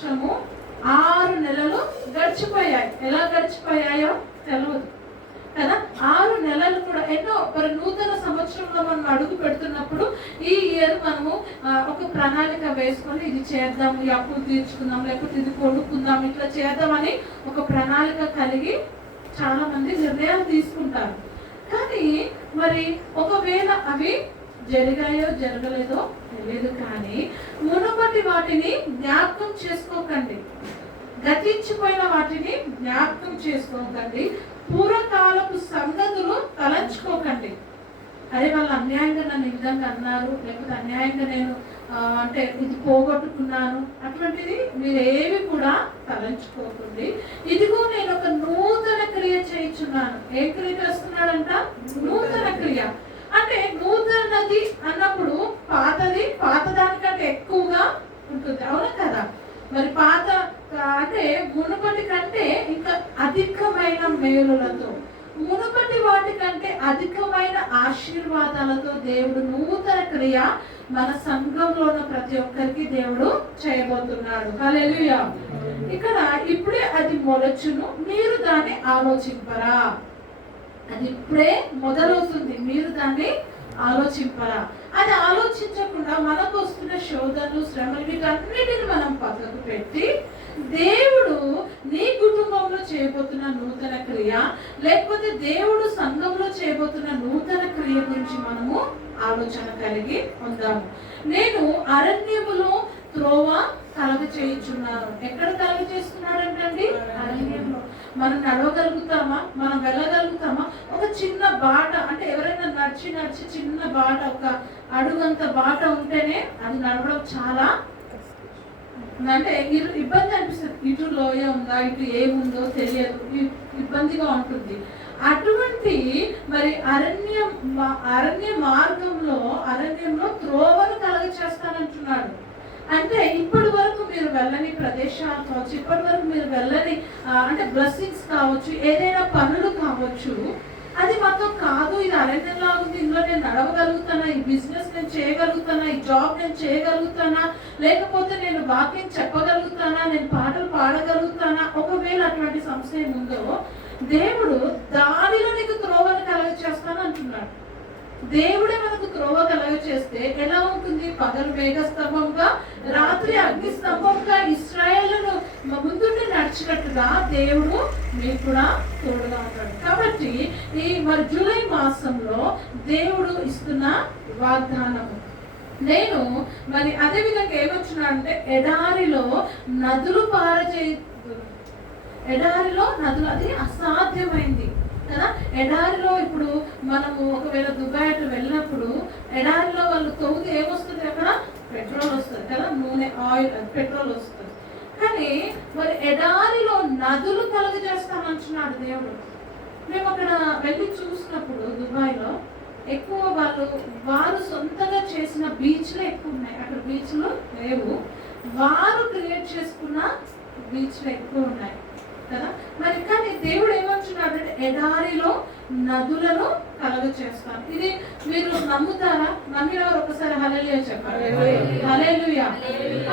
6 నెలలు గడిచిపోయాయి. ఎలా గడిచిపోయాయో తెలియదు కదా. 6 నెలలు కూడా ఎన్నో మరి నూతన సంవత్సరంలో మనం అడుగు పెడుతున్నప్పుడు ఈ ఇయర్ మనము ఒక ప్రణాళిక వేసుకొని ఇది చేద్దాం, ఈ అప్పులు తీర్చుకుందాం, లేకపోతే ఇది కొనుక్కుందాం, ఇట్లా చేద్దామని ఒక ప్రణాళిక కలిగి చాలా మంది నిర్ణయాలు తీసుకుంటారు. కానీ మరి ఒకవేళ అవి జరిగాయో జరగలేదో తెలియదు, కానీ మునుపటి వాటిని జ్ఞాపకం చేసుకోకండి, గతించిపోయిన వాటిని జ్ఞాపకం చేసుకోకండి, పూర్వకాలపు సంగతులు తలంచుకోకండి. అదే వాళ్ళు అన్యాయంగా నన్ను ఈ విధంగా అన్నారు, లేకపోతే అన్యాయంగా నేను అంటే ఇది పోగొట్టుకున్నాను, అటువంటిది మీరు ఏవి కూడా తలంచుకోకండి. ఇదిగో నేను ఒక నూతన క్రియ చేయించున్నాను. ఏ క్రియ చేస్తున్నాడంట? నూతన క్రియ. అంటే నూతనది అన్నప్పుడు పాతదానికంటే ఎక్కువగా ఉంటుంది, అవునా కదా. మరి పాత అంటే మునుపటి కంటే ఇంకా అధికమైన మేలులతో, మునుపటి వాటి కంటే అధికమైన ఆశీర్వాదాలతో దేవుడు నూతన క్రియ మన సంఘంలో ఉన్న ప్రతి ఒక్కరికి దేవుడు చేయబోతున్నాడు. హల్లెలూయా. ఇక్కడ ఇప్పుడే అది మొలచును, మీరు దాన్ని ఆలోచింపరా. అది ఇప్పుడే మొదలవుతుంది, మీరు దాన్ని ఆలోచింపరా. అది ఆలోచించకుండా మనకు వస్తున్న శోధనలు, శ్రమలు, వీటన్నిటిని మనం పక్కకు పెట్టి దేవుడు నీ కుటుంబంలో చేయబోతున్న నూతన క్రియ, లేకపోతే దేవుడు సంఘంలో చేయబోతున్న నూతన క్రియ గురించి మనము ఆలోచన కలిగి ఉందాము. నేను అరణ్యములో త్రోవ కలగ చేయించున్నాను. ఎక్కడ కలగ చేస్తున్నాడంటండి? అరణ్యంలో. మనం నడవగలుగుతామా? మనం వెళ్ళగలుగుతామా? ఒక చిన్న బాట, అంటే ఎవరైనా నడిచి చిన్న బాట, ఒక అడుగంత బాట ఉంటేనే అది నడవడం చాలా అంటే ఇబ్బంది అనిపిస్తుంది. ఇటు లోయ ఉందా, ఇటు ఏముందో తెలియదు, ఇబ్బందిగా ఉంటుంది. అటువంటి మరి అరణ్య అరణ్యంలో త్రోవను కలగ చేస్తానంటున్నాడు. అంటే ఇప్పటి వరకు మీరు వెళ్ళని ప్రదేశాలు కావచ్చు, ఇప్పటి వరకు మీరు వెళ్ళని అంటే బ్లెస్సింగ్స్ కావచ్చు, ఏదైనా పనులు కావచ్చు, అది మాతో కాదు, ఇది అరణ్యంలా ఉంది, ఇందులో నేను నడవగలుగుతానా, ఈ బిజినెస్ నేను చేయగలుగుతానా, ఈ జాబ్ నేను చేయగలుగుతానా, లేకపోతే నేను వాక్యం చెప్పగలుగుతానా, నేను పాటలు పాడగలుగుతానా, ఒకవేళ అటువంటి సంశయం ఉందో దేవుడు దానిలో నీకు త్రోవను కలగ చేస్తాను అంటున్నాడు. దేవుడే మనకు త్రోవ కలగ చేస్తే ఎలా ఉంటుంది? పగలు మేఘ స్తంభంగా, రాత్రి అగ్ని స్తంభంగా ఇశ్రాయేలును ముందుండి నడిచినట్టుగా దేవుడు మీకు కూడా తోడుగా ఉంటాడు. కాబట్టి ఈ మరి జూలై మాసంలో దేవుడు ఇస్తున్న వాగ్దానము, నేను మరి అదే విధంగా ఏమొచ్చినా అంటే ఎడారిలో నదులు ఎడారిలో నదులు, అది అసాధ్యమైంది కదా. ఎడారిలో ఇప్పుడు మనము ఒకవేళ దుబాయ్ అటు వెళ్ళినప్పుడు ఎడారిలో వాళ్ళు తవ్వుతే ఏమొస్తుంది? అక్కడ పెట్రోల్ వస్తుంది కదా, నూనె, ఆయిల్, పెట్రోల్ వస్తుంది. కానీ మరి ఎడారిలో నదులు కలుగజేస్తానంటున్నాడు దేవుడు. మేము అక్కడ వెళ్ళి చూసినప్పుడు దుబాయ్లో ఎక్కువ వారు సొంతంగా చేసిన బీచ్లు ఎక్కువ ఉన్నాయి. అక్కడ బీచ్లు లేవు, వారు క్రియేట్ చేసుకున్న బీచ్లు ఎక్కువ ఉన్నాయి కదా. మరి కానీ దేవుడు ఏమంటున్నాడు అంటే ఎడారిలో నదులను కలగ చేస్తాను. ఇది మీరు నమ్ముతారా? నమ్మిన వారు ఒకసారి హల్లెలూయా చెప్పాలి. హల్లెలూయా.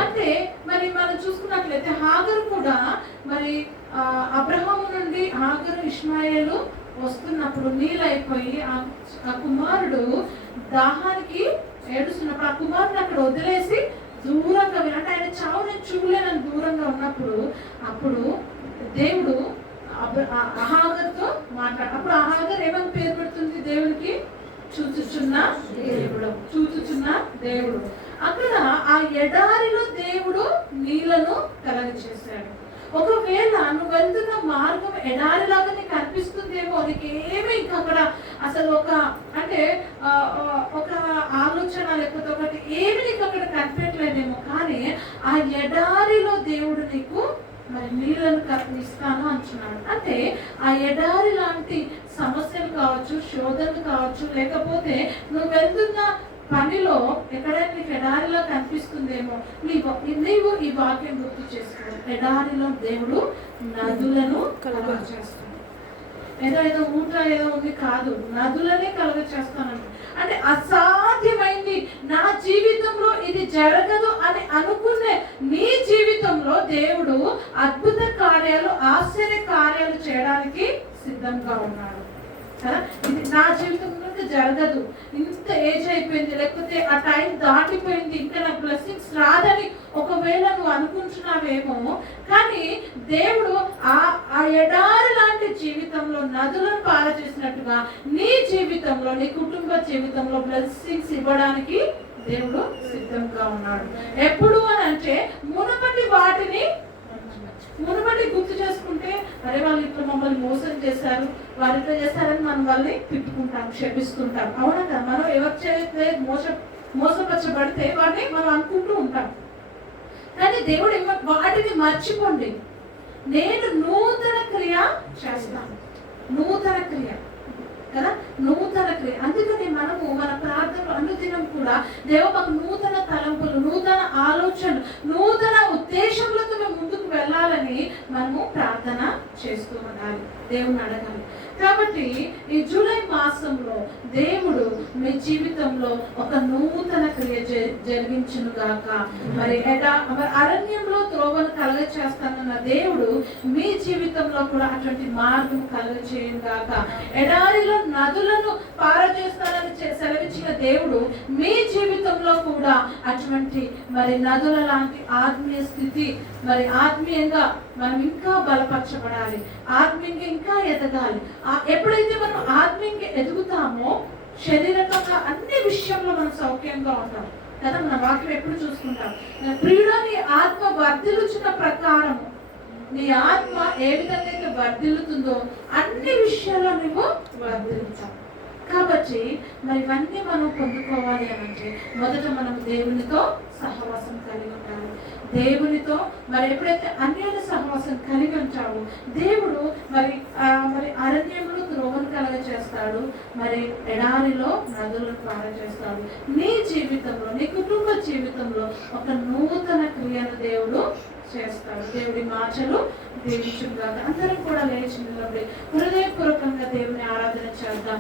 అంటే మరి మనం చూసుకున్నట్లయితే హాగరు కూడా మరి అబ్రహాము నుండి హాగరు ఇష్మాయేలు వస్తున్నప్పుడు నీళ్ళైపోయి ఆ కుమారుడు దాహానికి ఏడుస్తున్నప్పుడు ఆ కుమారుడు అక్కడ వదిలేసి దూరంగా, అంటే ఆయన చావు నేను చూడలేనని దూరంగా ఉన్నప్పుడు అప్పుడు దేవుడు అహాగర్తో మాట్లాడు. అప్పుడు అహాగర్ ఏమని పేరు పెడుతుంది దేవుడికి? చూచుచున్న దేవుడు. అక్కడ ఆ ఎడారిలో దేవుడు నీళ్లను కలగ చేశాడు. ఒకవేళ నువ్వు వెళ్తున్న మార్గం ఎడారిలాగా నీకు అనిపిస్తుందేమో, నీకు ఏమీ ఇంకా అక్కడ అసలు ఒక ఆలోచన లేకపోతే ఒకటి ఏమి నీకు అక్కడ కనిపించలేదేమో, కానీ ఆ ఎడారిలో దేవుడు నీకు మరి నీళ్ళను ఇస్తాను అంటున్నాడు. అంటే ఆ ఎడారి లాంటి సమస్యలు కావచ్చు, శోధనలు కావచ్చు, లేకపోతే నువ్వు వెళ్తున్న పనిలో ఎక్కడైనా నీకు ఎడారిలో కనిపిస్తుందేమో, నీవు ఈ వాక్యం గుర్తు చేసుకో. ఎడారిలో దేవుడు నదులను కలగ చేస్తున్నాడు. ఏదో ఊట ఏదో ఉంది కాదు, నదులనే కలుగ చేస్తానంట. అంటే అసాధ్యమైంది నా జీవితంలో ఇది జరగదు అని అనుకునే నీ జీవితంలో దేవుడు అద్భుత కార్యాలు, ఆశ్చర్య కార్యాలు చేయడానికి సిద్ధంగా ఉన్నాడు కదా. ఇది నా జీవితంలో జరగదు, ఇంత ఏజ్ అయిపోయింది, లేకపోతే ఆ టైం దాటిపోయింది, ఇంకా నాకు బ్లెస్సింగ్స్ రాదని ఒకవేళ నువ్వు అనుకుంటున్నావేమో, కానీ దేవుడు ఆ ఎడారి లాంటి జీవితంలో నదులను పారచేసినట్టుగా నీ జీవితంలో, నీ కుటుంబ జీవితంలో బ్లెస్సింగ్స్ ఇవ్వడానికి దేవుడు సిద్ధంగా ఉన్నాడు. ఎప్పుడు అని అంటే మునుపటి వాటిని గుర్తు చేసుకుంటే, అరే వాళ్ళు ఇప్పుడు మమ్మల్ని మోసం చేశారు, వాళ్ళు ఇట్లా చేశారని మనం వాళ్ళని తిట్టుకుంటాం, క్షమిస్తుంటాం. అవునా కదా? మనం ఎవరు చేస్తే మోసపరచబడితే వాడిని మనం అనుకుంటూ ఉంటాం. కానీ దేవుడు వాటిని మర్చిపోండి, నేను నూతన క్రియ చేస్తాను. నూతన క్రియ కదా, నూతన క్రియ. అందుకని మనము మన ప్రార్థనలు అనుదినం కూడా దేవ మాకు నూతన తలంపులు, నూతన ఆలోచనలు, నూతన ఉద్దేశములతో మేము ముందుకు వెళ్ళాలని మనము ప్రార్థన చేస్తూ ఉండాలి, దేవుని అడగాలి. కాబట్టి ఈ జూలై మాసంలో దేవుడు మీ జీవితంలో ఒక నూతన క్రియ జరిగించును గాక. మరి అరణ్యంలో త్రోవను కలగ చేస్తానన్న దేవుడు మీ జీవితంలో కూడా అటువంటి మార్గం కలగ చేయను గాక. ఎడారిలో నదులను పారజేస్తానని సెలవిచ్చిన దేవుడు మీ జీవితంలో కూడా అటువంటి మరి నదుల లాంటి ఆత్మీయ స్థితి, మరి ఆత్మీయంగా మనం ఇంకా బలపరచబడాలి, ఆత్మీయంగా ఇంకా ఎదగాలి. ఎప్పుడైతే మనం ఆత్మీయంగా ఎదుగుతామో శరీరకంగా అన్ని విషయంలో మనం సౌఖ్యంగా ఉంటాం కదా. మన వాక్యం ఎప్పుడు చూసుకుంటాం, ప్రియుడా నీ ఆత్మ వర్ధిల్లుచున్న ప్రకారం, నీ ఆత్మ ఏ విధంగా అయితే వర్ధిల్లుతుందో అన్ని విషయాల్లో నువ్వు వర్ధిల్లుతాం. కాబట్టి మరి ఇవన్నీ మనం పొందుకోవాలి అని అంటే మొదట మనం దేవునితో సహవాసం కలిగి ఉండాలి. దేవునితో మరి ఎప్పుడైతే అన్యుల సహవాసం కలిగి ఉంటావో దేవుడు మరి అరణ్యంలో త్రోవను కలగ చేస్తాడు, మరి ఎడారిలో నదులను పార చేస్తాడు. నీ జీవితంలో, నీ కుటుంబ జీవితంలో ఒక నూతన క్రియను దేవుడు చేస్తాడు. దేవుడి మాటలు దీవించుగాక. అందరం కూడా లేచి నిలబడి హృదయపూర్వకంగా దేవుని ఆరాధన చేద్దాం.